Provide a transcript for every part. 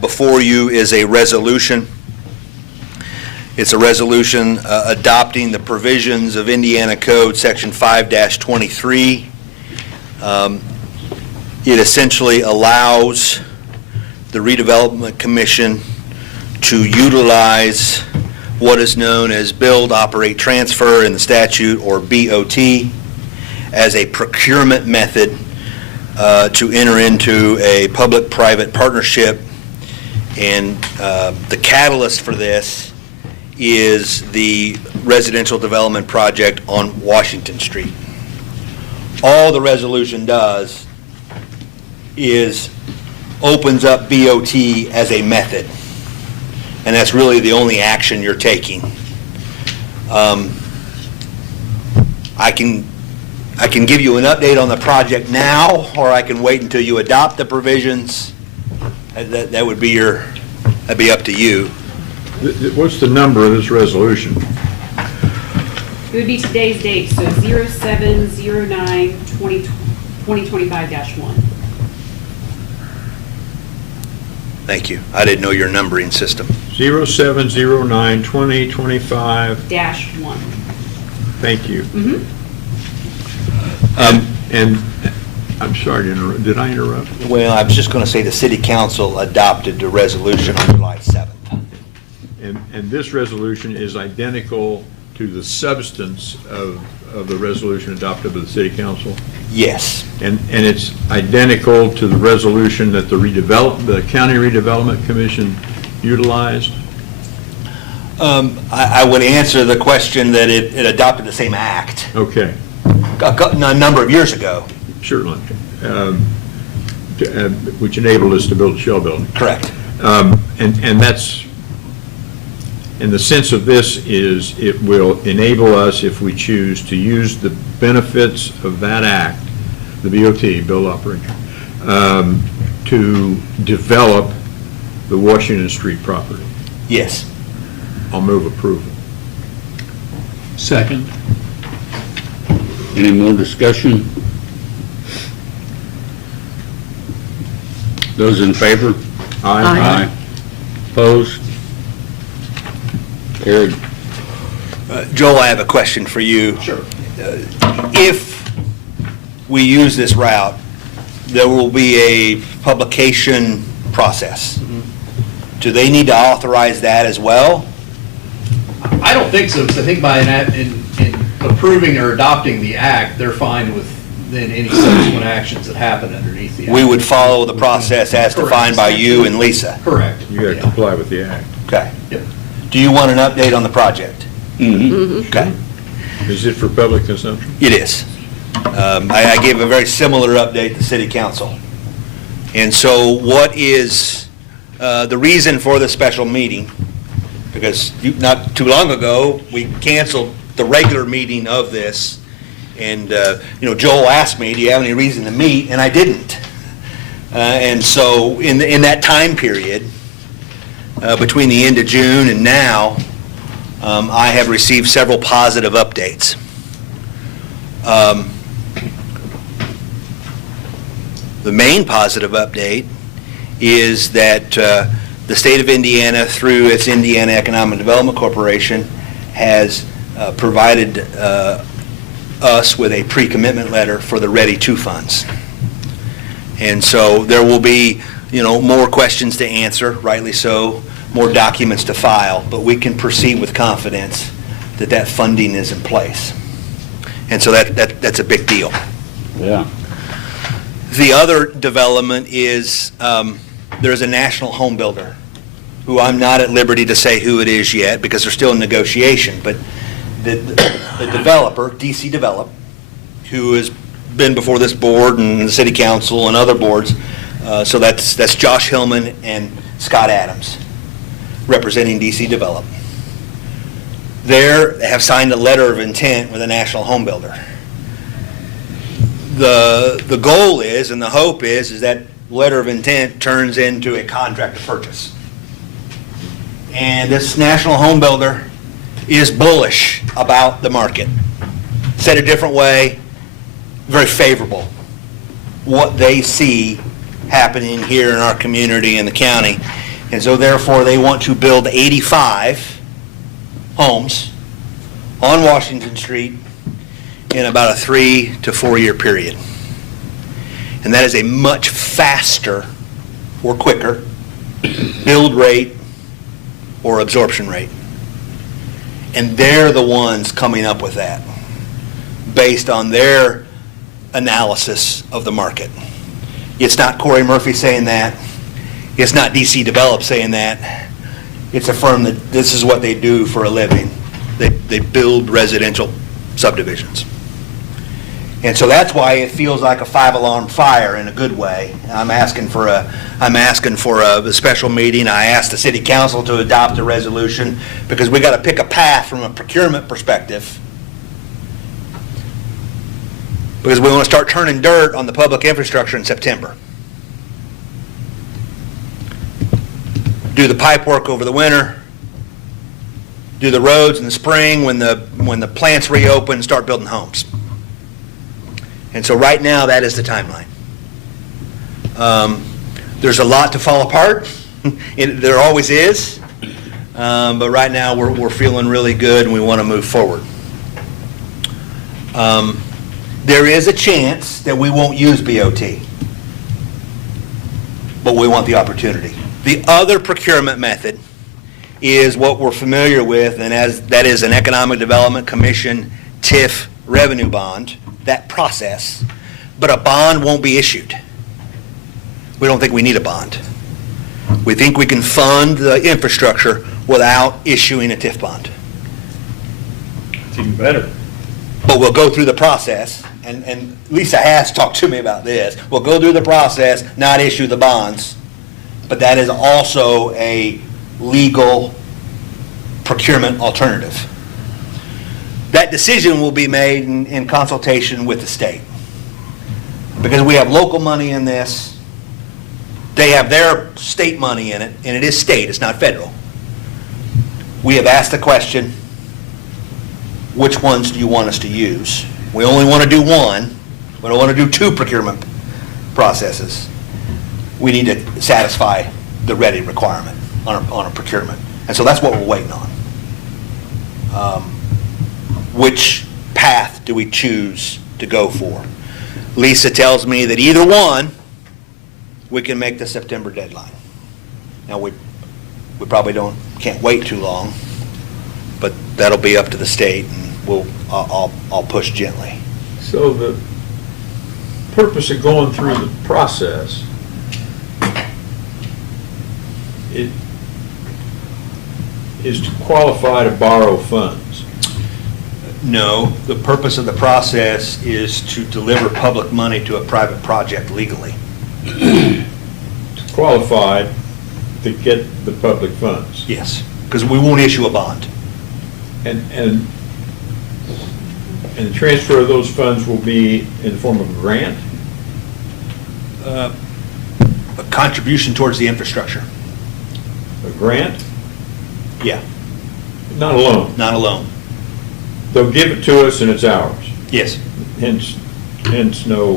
before you is a resolution. It's a resolution adopting the provisions of Indiana Code Section 5-23. It essentially allows the Redevelopment Commission to utilize what is known as Build, Operate, Transfer in the statute, or BOT, as a procurement method to enter into a public-private partnership. And the catalyst for this is the residential development project on Washington Street. All the resolution does is opens up BOT as a method, and that's really the only action you're taking. I can give you an update on the project now, or I can wait until you adopt the provisions. That would be that'd be up to you. What's the number of this resolution? It would be today's date, so 07/09/2025-1. Thank you. I didn't know your numbering system. 07/09/2025. -1. Thank you. Mm-hmm. And I'm sorry to interrupt. Did I interrupt? Well, I was just going to say the City Council adopted the resolution on July 7th. And this resolution is identical to the substance of the resolution adopted by the City Council? Yes. And it's identical to the resolution that the County Redevelopment Commission utilized? I would answer the question that it adopted the same act Okay, a number of years ago. certainly. Which enabled us to build a shell building. Correct. And that's, and the sense of this is it will enable us, if we choose, to use the benefits of that act, the BOT, Build, Operate, to develop the Washington Street property. Yes. I'll move approval. Second. Any more discussion? Those in favor? Aye. Opposed? Carried. Joel, I have a question for you. Sure. If we use this route, there will be a publication process. Do they need to authorize that as well? I don't think so, because I think by in approving or adopting the act, they're fine with then any subsequent actions that happen underneath the act. We would follow the process as Correct. defined by you and Lisa. Correct. You got to Yeah. comply with the act. Okay. Yep. Do you want an update on the project? Mm-hmm. Okay. Is it for public consumption? It is. I gave a very similar update to City Council. And so what is the reason for the special meeting? Because not too long ago, we canceled the regular meeting of this. And, Joel asked me, do you have any reason to meet? And I didn't. And so in that time period, between the end of June and now, I have received several positive updates. The main positive update is that the state of Indiana, through its Indiana Economic Development Corporation, has provided us with a pre-commitment letter for the Ready 2 funds. And so there will be, more questions to answer, rightly so, more documents to file, but we can proceed with confidence that that funding is in place. And so that's a big deal. Yeah. The other development is there's a national home builder who I'm not at liberty to say who it is yet because they're still in negotiation, but the developer, DC Develop, who has been before this board and the City Council and other boards, so that's Josh Hillman and Scott Adams representing DC Develop. They have signed a letter of intent with a national home builder. The goal is, and the hope is that letter of intent turns into a contract of purchase. And this national home builder is bullish about the market. Said a different way, very favorable. What they see happening here in our community and the county. And so therefore, they want to build 85 homes on Washington Street in about a 3 to 4 year period. And that is a much faster or quicker build rate or absorption rate. And they're the ones coming up with that based on their analysis of the market. It's not Corey Murphy saying that. It's not DC Develop saying that. It's a firm that this is what they do for a living. They build residential subdivisions. And so that's why it feels like a 5-alarm fire in a good way. I'm asking for a special meeting. I asked the city council to adopt a resolution because we got to pick a path from a procurement perspective. Because we want to start turning dirt on the public infrastructure in September. Do the pipe work over the winter. Do the roads in the spring when the plants reopen, start building homes. And so right now, that is the timeline. There's a lot to fall apart. There always is. But right now, we're feeling really good and we want to move forward. There is a chance that we won't use BOT. But we want the opportunity. The other procurement method is what we're familiar with, and that is an Economic Development Commission TIF revenue bond. That process, but a bond won't be issued. We don't think we need a bond. We think we can fund the infrastructure without issuing a TIF bond. It's even better. But we'll go through the process, and Lisa has talked to me about this. We'll go through the process, not issue the bonds, but that is also a legal procurement alternative. That decision will be made in consultation with the state. Because we have local money in this, they have their state money in it, and it is state, it's not federal. We have asked the question, which ones do you want us to use? We only want to do one. We don't want to do 2 procurement processes. We need to satisfy the ready requirement on a procurement. And so that's what we're waiting on. Which path do we choose to go for? Lisa tells me that either one, we can make the September deadline. Now, we probably can't wait too long, but that'll be up to the state, and I'll push gently. So the purpose of going through the process, it is to qualify to borrow funds. No, the purpose of the process is to deliver public money to a private project legally. To qualify to get the public funds. Yes, because we won't issue a bond. And the transfer of those funds will be in the form of a grant? A contribution towards the infrastructure. A grant? Yeah, Not a loan. not a loan. They'll give it to us and it's ours. Yes. Hence no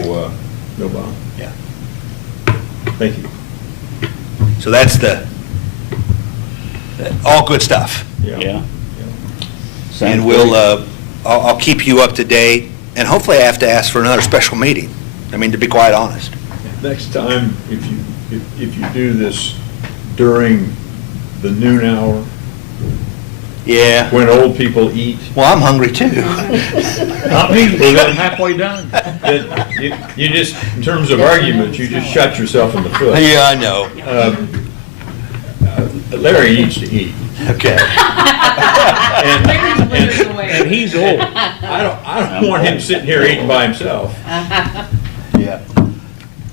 bond. Yeah. Thank you. So that's all good stuff. Yeah. Sounds And great. I'll keep you up to date, and hopefully I have to ask for another special meeting. I mean, to be quite honest. Next time, if you do this during the noon hour, Yeah. when old people eat, Well, I'm hungry too. not me, We're about halfway done. you just, in terms of arguments, you just shot yourself in the foot. Yeah, I know. Larry needs to eat. Okay. Larry's literally away. And he's old. I don't want him sitting here eating by himself. Yeah.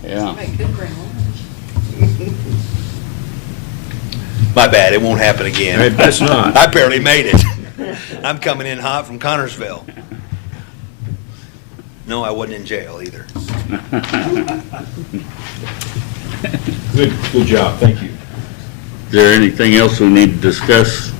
Yeah. Make good grandma. My bad, it won't happen again. Hey, that's not. I barely made it. I'm coming in hot from Connorsville. No, I wasn't in jail either. Good job, thank you. Is there anything else we need to discuss